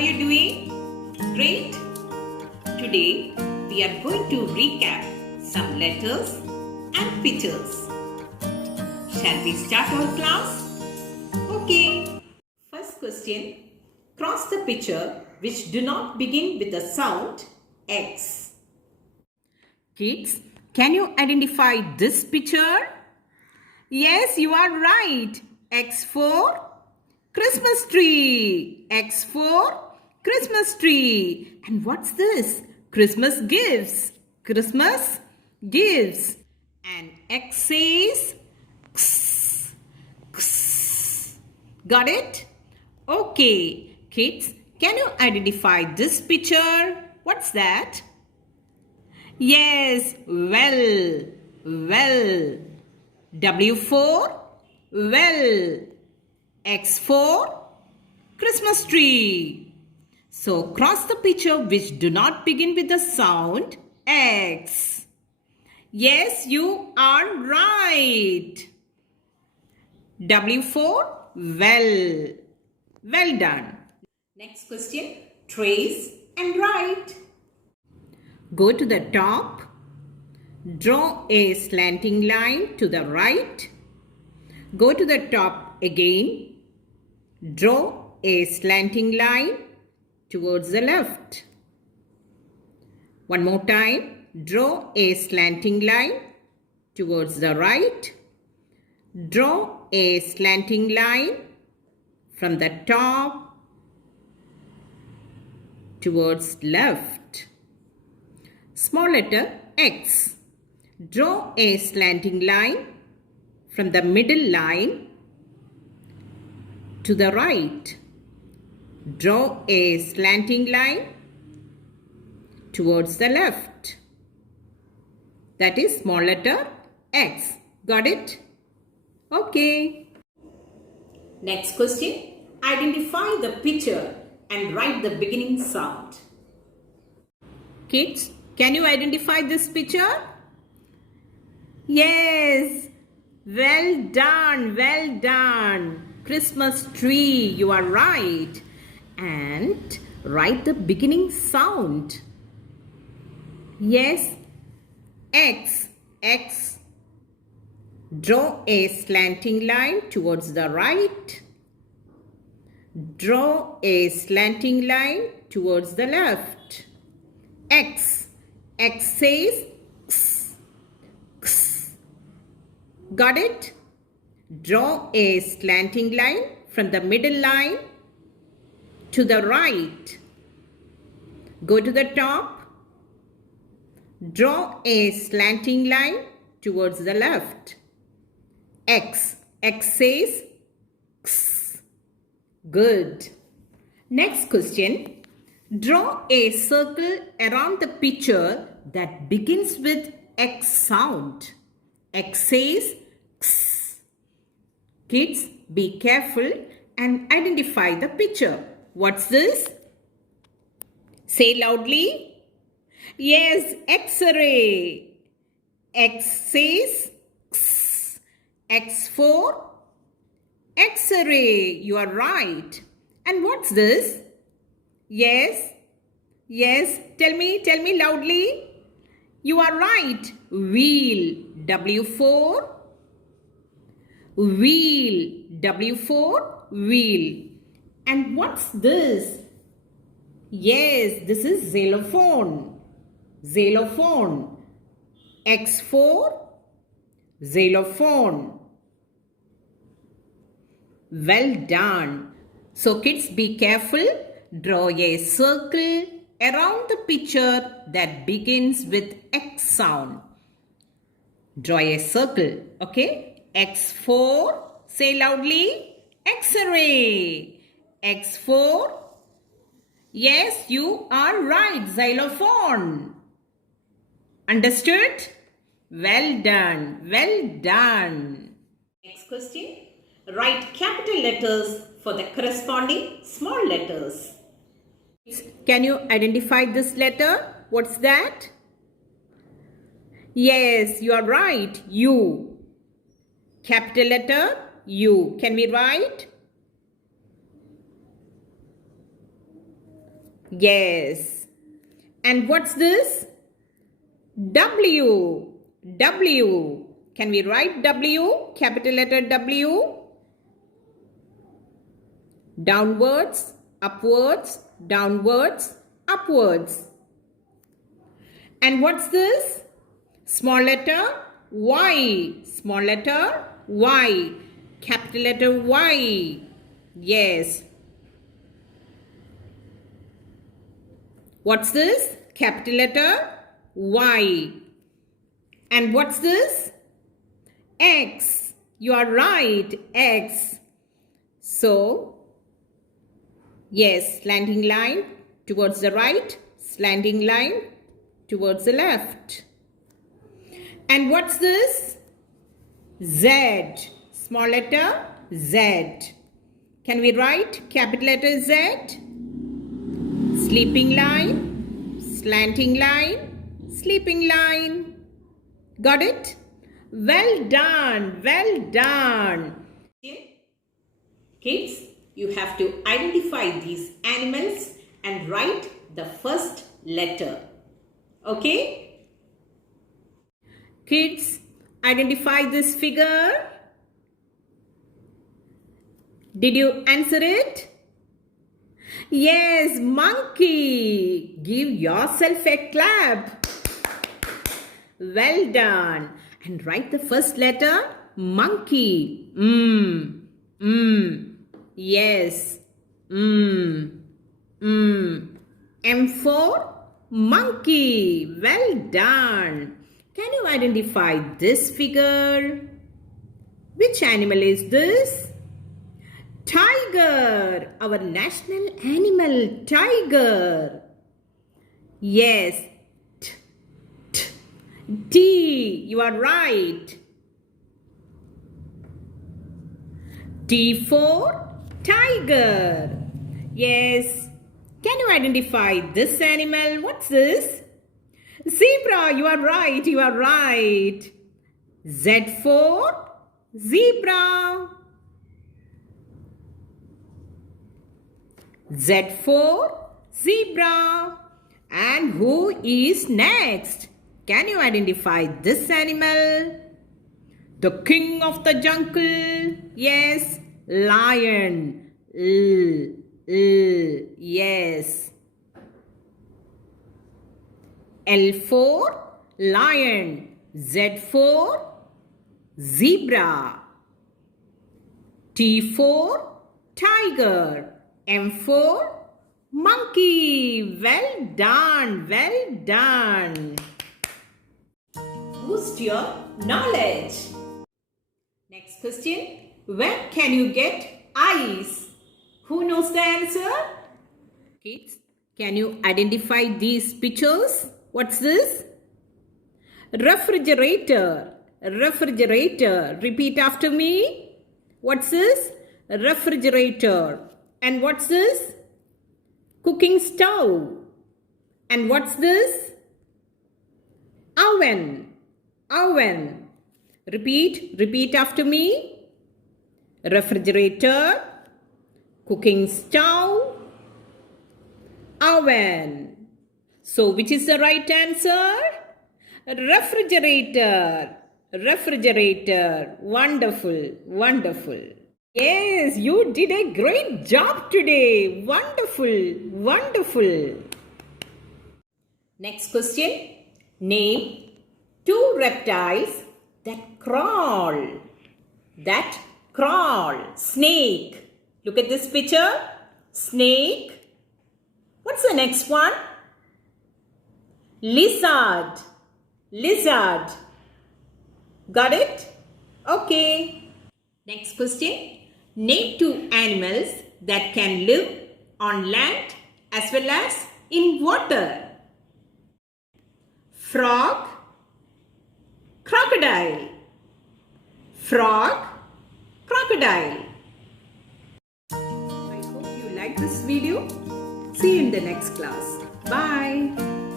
are you doing? Great! Today we are going to recap some letters and pictures. Shall we start our class? Okay. First question. Cross the picture which do not begin with the sound X. Kids, can you identify this picture? Yes, you are right. X for Christmas tree. X for Christmas tree. And what's this? Christmas gifts. Christmas gifts. And X says X. X. Got it? Okay. Kids, can you identify this picture? What's that? Yes, well. Well. W for well. X for Christmas tree. So cross the picture which do not begin with the sound X. Yes, you are right. W for well. Well done. Next question. Trace and write. Go to the top. Draw a slanting line to the right. Go to the top again. Draw a slanting line towards the left. One more time. Draw a slanting line towards the right. Draw a slanting line from the top towards left. Small letter X. Draw a slanting line from the middle line to the right. Draw a slanting line towards the left. That is small letter X. Got it? Okay. Next question. Identify the picture and write the beginning sound. Kids, can you identify this picture? Yes. Well done. Well done. Christmas tree. You are right. And write the beginning sound. Yes. X. X. Draw a slanting line towards the right. Draw a slanting line towards the left. X. X says X. X. Got it? Draw a slanting line from the middle line to the right. Go to the top. Draw a slanting line towards the left. X. X says X. Good. Next question. Draw a circle around the picture that begins with X sound. X says X. Kids, be careful and identify the picture. What's this? Say loudly. Yes, X-ray. X says X. X for X-ray. You are right. And what's this? Yes. Yes. Tell me loudly. You are right. Wheel. W for wheel. W for wheel. And what's this? Yes, this is xylophone. Xylophone. X for xylophone. Well done. So kids, be careful. Draw a circle around the picture that begins with X sound. Draw a circle. Okay? X for, say loudly, X-ray. X for, yes, you are right, xylophone. Understood? Well done. Well done. Next question. Write capital letters for the corresponding small letters. Can you identify this letter? What's that? Yes, you are right. U. Capital letter U. Can we write? Yes. And what's this? W. W. Can we write W? Capital letter W. Downwards, upwards, downwards, upwards. And what's this? Small letter Y. Small letter Y. Capital letter Y. Yes. What's this? Capital letter Y. And what's this? X. You are right, X. So, yes, slanting line towards the right, slanting line towards the left. And what's this? Z. Small letter Z. Can we write capital letter Z? Sleeping line, slanting line, sleeping line. Got it? Well done, well done. Kids, you have to identify these animals and write the first letter. Okay? Kids, identify this figure. Did you answer it? Yes, monkey. Give yourself a clap. Well done. And write the first letter, monkey. Yes. M for monkey. Well done. Can you identify this figure? Which animal is this? Tiger. Our national animal, tiger. Yes. T. You are right. T for tiger. Yes. Can you identify this animal? What's this? Zebra. You are right. You are right. Z for zebra. Z for zebra. And who is next? Can you identify this animal? The king of the jungle. Yes, lion. Yes. L for lion. Z for zebra. T for tiger. M for monkey. Well done. Well done. Boost your knowledge. Next question. Where can you get ice? Who knows the answer? Kids, can you identify these pictures? What's this? Refrigerator. Refrigerator. Repeat after me. What's this? Refrigerator. And what's this? Cooking stove. And what's this? Oven. Oven. Repeat after me. Refrigerator, cooking stove, oven. So which is the right answer? Refrigerator. Refrigerator. Wonderful. Wonderful. Yes, you did a great job today. Wonderful. Wonderful. Next question. Name 2 reptiles that crawl. That crawl. Snake. Look at this picture. Snake. What's the next one? Lizard. Lizard. Got it? Okay. Next question. Name 2 animals that can live on land as well as in water. Frog. Crocodile. Frog. Crocodile. I hope you like this video. See you in the next class. Bye.